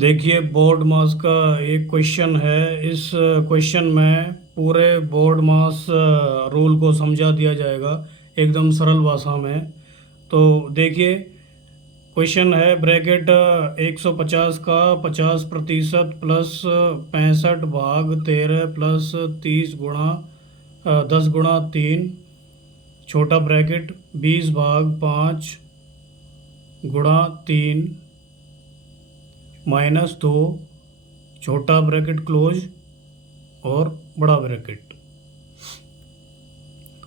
देखिए, बोर्ड मास का एक क्वेश्चन है। इस क्वेश्चन में पूरे बोर्ड मास रूल को समझा दिया जाएगा एकदम सरल भाषा में। तो देखिए, क्वेश्चन है ब्रैकेट 150 का 50% प्लस 65/13 प्लस 30 गुणा 10 गुणा 3 छोटा ब्रैकेट 20/5 गुणा 3 -2 छोटा ब्रैकेट क्लोज और बड़ा ब्रैकेट।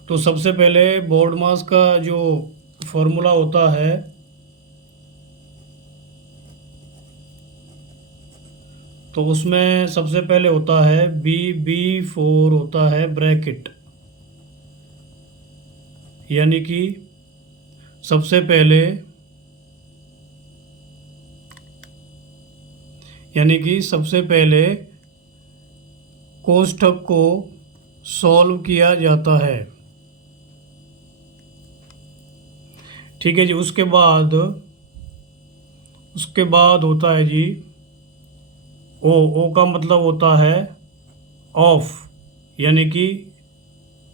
तो सबसे पहले बोर्ड मास का जो फॉर्मूला होता है तो उसमें सबसे पहले होता है B4 होता है ब्रैकेट, यानी कि सबसे पहले कोष्ठक को सॉल्व किया जाता है। ठीक है जी। उसके बाद होता है जी ओ का मतलब होता है ऑफ, यानी कि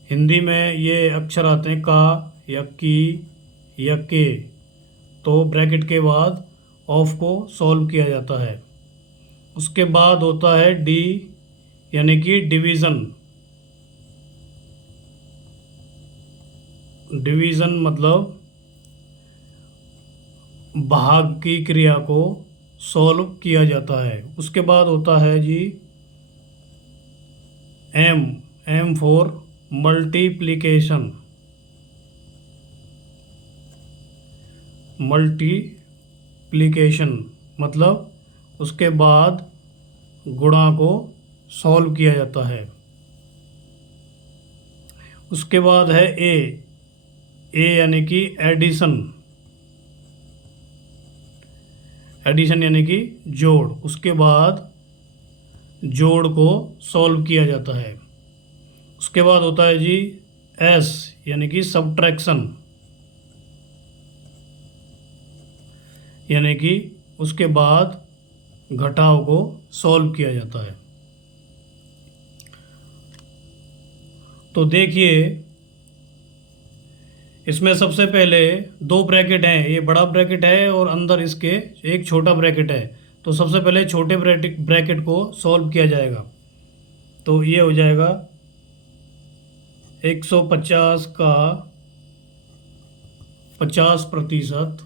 हिंदी में ये अक्षर आते हैं का या की या के, तो ब्रैकेट के बाद ऑफ को सॉल्व किया जाता है। उसके बाद होता है डी, यानी कि डिवीज़न मतलब भाग की क्रिया को सॉल्व किया जाता है। उसके बाद होता है जी एम फॉर मल्टीप्लिकेशन मतलब उसके बाद गुणा को सॉल्व किया जाता है। उसके बाद है ए यानी कि एडिशन यानी कि जोड़। उसके बाद जोड़ को सॉल्व किया जाता है। उसके बाद होता है जी एस यानी कि सब्ट्रैक्शन, यानी कि उसके बाद घटाव को सॉल्व किया जाता है। तो देखिए, इसमें सबसे पहले दो ब्रैकेट हैं, ये बड़ा ब्रैकेट है और अंदर इसके एक छोटा ब्रैकेट है। तो सबसे पहले छोटे ब्रैकेट को सॉल्व किया जाएगा। तो ये हो जाएगा 150 का 50%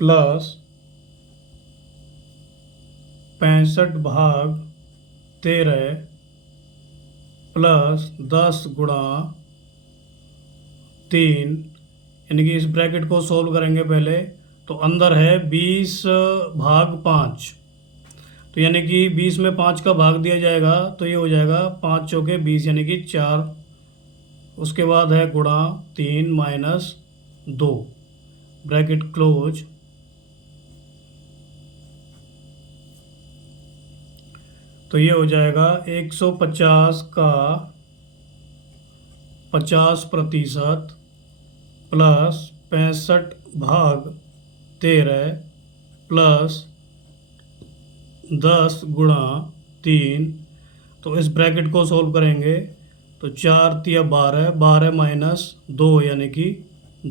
प्लस 65/13 प्लस 10 गुणा 3, यानी कि इस ब्रैकेट को सॉल्व करेंगे पहले। तो अंदर है 20/5, तो यानी कि 20 में 5 का भाग दिया जाएगा तो ये हो जाएगा 5 चौके 20 यानी कि 4। उसके बाद है गुणा 3 -2 ब्रैकेट क्लोज। तो ये हो जाएगा 150 का 50% प्लस 65/13 प्लस 10 गुणा 3। तो इस ब्रैकेट को सॉल्व करेंगे तो 4 तिया 12, 12 -2 यानी कि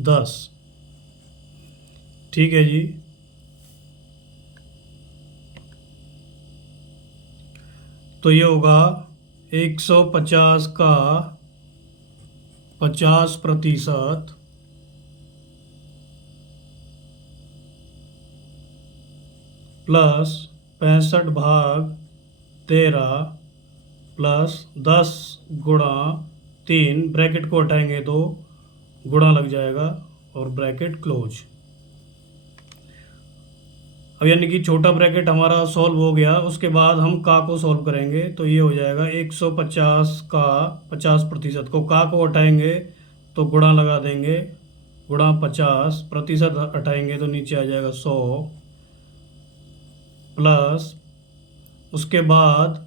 10। ठीक है जी। तो ये होगा 150 का 50% प्लस 65/13 प्लस 10 गुणा 3, ब्रैकेट को हटाएंगे तो गुणा लग जाएगा और ब्रैकेट क्लोज। अब यानी कि छोटा ब्रैकेट हमारा सॉल्व हो गया। उसके बाद हम का को सॉल्व करेंगे तो ये हो जाएगा 150 का 50% को का को हटाएंगे तो गुणा लगा देंगे, गुणा 50 प्रतिशत हटाएंगे तो नीचे आ जाएगा 100 प्लस उसके बाद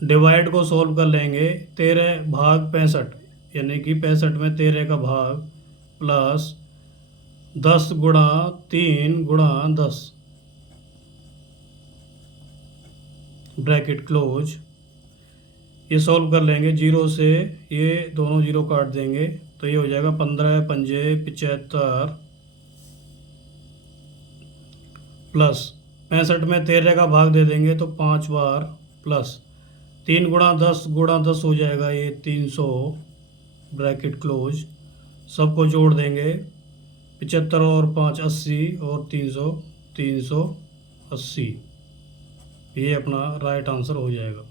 डिवाइड को सॉल्व कर लेंगे, 13/65 यानी कि 65 में 13 का भाग प्लस 10 गुणा 3 गुणा 10 ब्रैकेट क्लोज। ये सॉल्व कर लेंगे, जीरो से ये दोनों जीरो काट देंगे तो ये हो जाएगा 15 पंजे 75 प्लस 65 में 13 का भाग दे देंगे तो 5 बार प्लस 3 गुणा 10 गुणा 10 हो जाएगा ये 300 ब्रैकेट क्लोज। सबको जोड़ देंगे, 75 और 5 80 और 300 380। ये अपना राइट आंसर हो जाएगा।